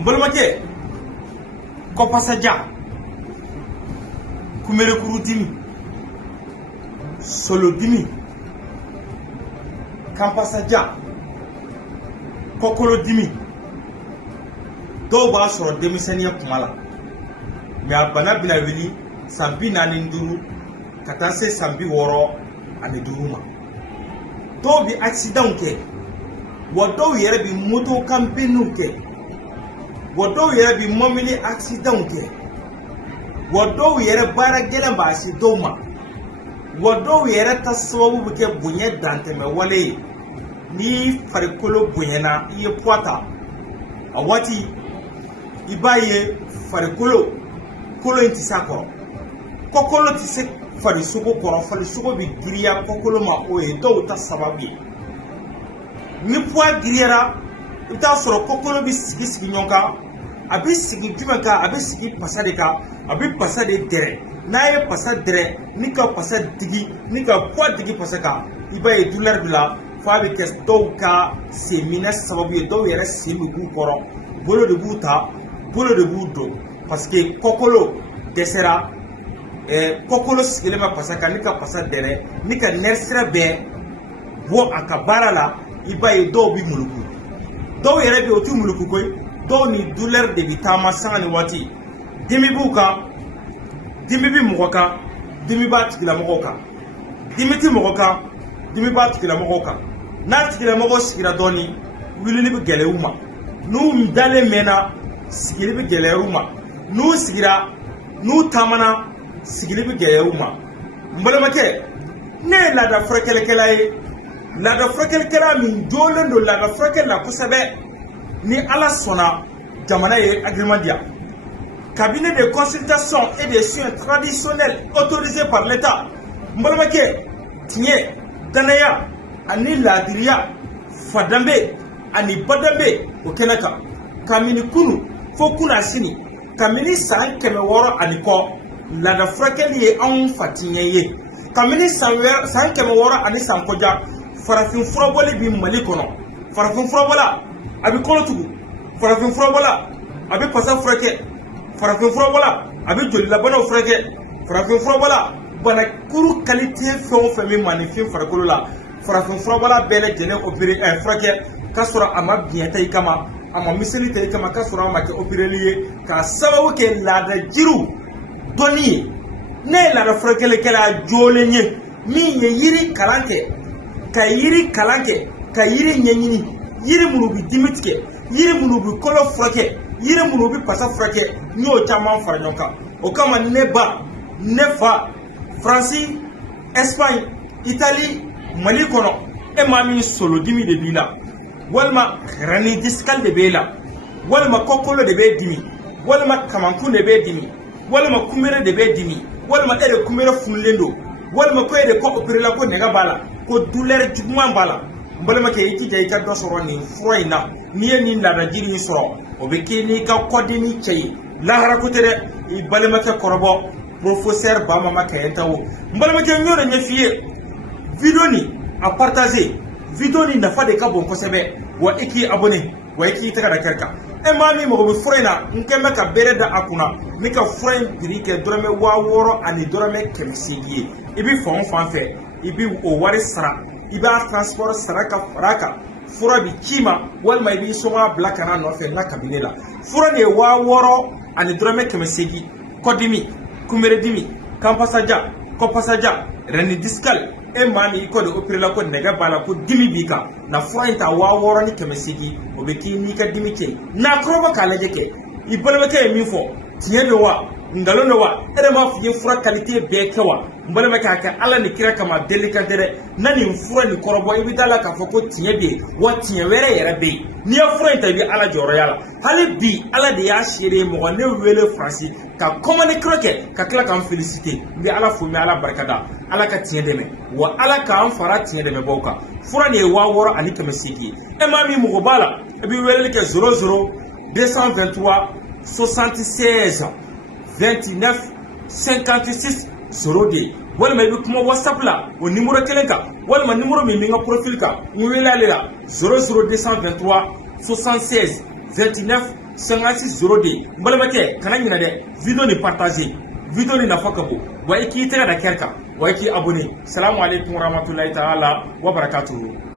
Mbolomake Kopasaja Kumerekuru dimi Solo dimi Kampasaja Kokolo dimi dɔw b'a sɔrɔ denmisɛnninya kuma la mais a bana bɛna wuli san 45 ka taa se san 65 ma dɔw bi accident kɛ wa dɔw yɛrɛ bi moto camping kɛ wa dɔw yɛrɛ bi mobili accident kɛ wa dɔw yɛrɛ baara gɛlɛn b'a se dɔw ma wa dɔw yɛrɛ ta sababu bɛ kɛ bonya dantɛmɛ wale ye ni farikolo bonyana i ye poids ta a waati i b'a ye farikolo kolo in tɛ se a kɔrɔ kɔkolo tɛ se farisogo kɔrɔ farisogo bɛ giriya kɔkolo ma o ye dɔw ta sababu ye ni poids giriyara i bɛ taa sɔrɔ kɔkolo bɛ sigi ɲɔgɔn kan a bɛ sigi jumɛn kan a bɛ sigi pasa de kan a bɛ pasa de dɛrɛ n'a ye pasa dɛrɛ ni ka pasa digi ni ka poids digi pasa kan i b'a ye douleur de la f'a bɛ kɛ dɔw ka senminɛ sababu ye dɔw yɛrɛ sen bɛ k'u kɔrɔ bolo de b'u ta bolo de b'u don parce que kɔkolo dɛsɛra kɔkolo sigilen bɛ pasa kan ni ka pasa dɛrɛ ni ka nerf sira bɛɛ bɔ a ka baara la i b'a ye dɔw bɛ muluku dɔw yɛrɛ bɛ o t'u muluku koyi dɔw ni douleur de bɛ taama sanga ni waati dimi b'u kan dimi bɛ mɔgɔ kan dimi b'a tigilamɔgɔw kan dimi tɛ mɔgɔ kan dimi b'a tigilamɔgɔw kan n'a tigilamɔgɔ sigira dɔɔni wulili bɛ gɛlɛya u ma n'u dalen mɛnna sigili bɛ gɛlɛya u ma n'u sigira n'u taamana sigili bɛ gɛlɛya u ma n balimakɛ ne ye laada furakɛlikɛla ye laada furakɛlikɛla min jɔlen don laada furakɛli la kosɛbɛ ni ala sɔnna jamana ye agrément di yan cabinet de consultation et de soins traditionnels autorisé par l'état n balimakɛ tiɲɛ danaya ani laadiriya fadanbe ani badanbe o kɛnɛ kan kabini kunu fo kuna sini kabini san 600 ani kɔ laada furakɛli ye anw fa tiɲɛ ye kabini san 600 ani san kɔja farafin furabɔli bi Mali kɔnɔ farafin furabɔla a bɛ kɔnɔ tugu farafin furabɔla a bɛ pasa furakɛ farafin furabɔla a bɛ jolilabanaw furakɛ farafin furabɔla banakuru qualité fɛn o fɛn bɛ maninfin farikolo la farafin furabɔla bɛɛ lajɛlen opéré furakɛ k'a sɔrɔ a ma biɲɛ ta i kama a ma miseli ta i kama k'a sɔrɔ a ma kɛ opéreli ye k'a sababu kɛ laada jiriw dɔnni ye ne ye laada furakɛlikɛla joolen ye min ye yiri kalan kɛ ka yiri kalan kɛ ka yiri ɲɛɲini yiri minnu bɛ dimi tigɛ yiri minnu bɛ kolo furakɛ yiri minnu bɛ pasa furakɛ n y'o caman fara ɲɔgɔn kan o kama ne ba ne fa Faransi Espagne Italie Mali kɔnɔ e maa min solodimi de b'i la walima hernie discale de b'e la walima kɔkolo de b'e dimi walima kamankun de b'e dimi walima kunbere de b'e dimi walima e de kunbere funulen don walima ko e de kɔ opéré la ko nɛgɛ b'a la ko douleur juguman b'a la n balimakɛ i jija i ka dɔ sɔrɔ nin fura in na n'i ye nin laada jiri in sɔrɔ o bɛ kɛ n'i ka kɔdimi cɛ ye lahara ko tɛ dɛ i balimakɛ kɔrɔbɔ professeur Bamama Kayenta wo n balimakɛ n y'o de ɲɛf'i ye video nin a partager video nin nafa de ka bon kosɛbɛ wa i k'i abonné wa i k'i tɛgɛ da kɛrɛ kan e maa min mago bɛ fura in na n kɛn bɛ ka bere da a kunna n bɛ ka fura in prix kɛ dɔrɔmɛ 6000 ani dɔrɔmɛ 800 ye i bɛ fan o fan fɛ i bɛ o wari sara i b'a transport sara ka fara kan fura bi ci ma walima i b'i sɔngɔ bila ka na nɔfɛ n ka cabinet la fura nin ye 6000 ani dɔrɔmɛ 800 kɔdimi kunberedimi kanpasaja kɔpasaja hernie discale e maa min i kɔ de opéré la ko nɛgɛ b'a la ko dimi b'i kan na fura in ta 6000 ni 800 o bɛ k'i n'i ka dimi cɛ n'a kɔrɔbɔ k'a lajɛ kɛ i balimakɛ ye min fɔ tiɲɛ don wa ngalon don wa e de m'a f'i ye fura qualité bɛɛ kɛ wa n balimakɛ a kɛ ala ni kira kama deli kan tɛ dɛ na nin fura nin kɔrɔbɔ i bɛ taa la k'a fɔ ko tiɲɛ bɛ yen wa tiɲɛ wɛrɛ yɛrɛ bɛ yen n'i ye fura in ta i bɛ ala jɔyɔrɔya la hali bi ala de y'a seere ye mɔgɔ ne wele Faransi ka communiqué kɛ ka tila k'an félicité n bɛ ala fo n bɛ ala barikada ala ka tiɲɛ dɛmɛ wa ala k'an fara tiɲɛ dɛmɛbaw kan fura nin ye 6000 ani 800 ye e maa min mago b'a la i bɛ weleli kɛ 00 223 76 29 56 0 de walima i bɛ kuma WhatsApp la o numéro kelen kan walima numéro min bɛ n ka profil kan n wele ale la 00 223 76 29 56 0D n balimakɛ kana ɲinɛ dɛ video ni partager video ni nafa ka bon wa i k'i tɛgɛ da kɛrɛ kan wa i k'i abonné salamu alaikum warahmatulahi taala wa barakatuhu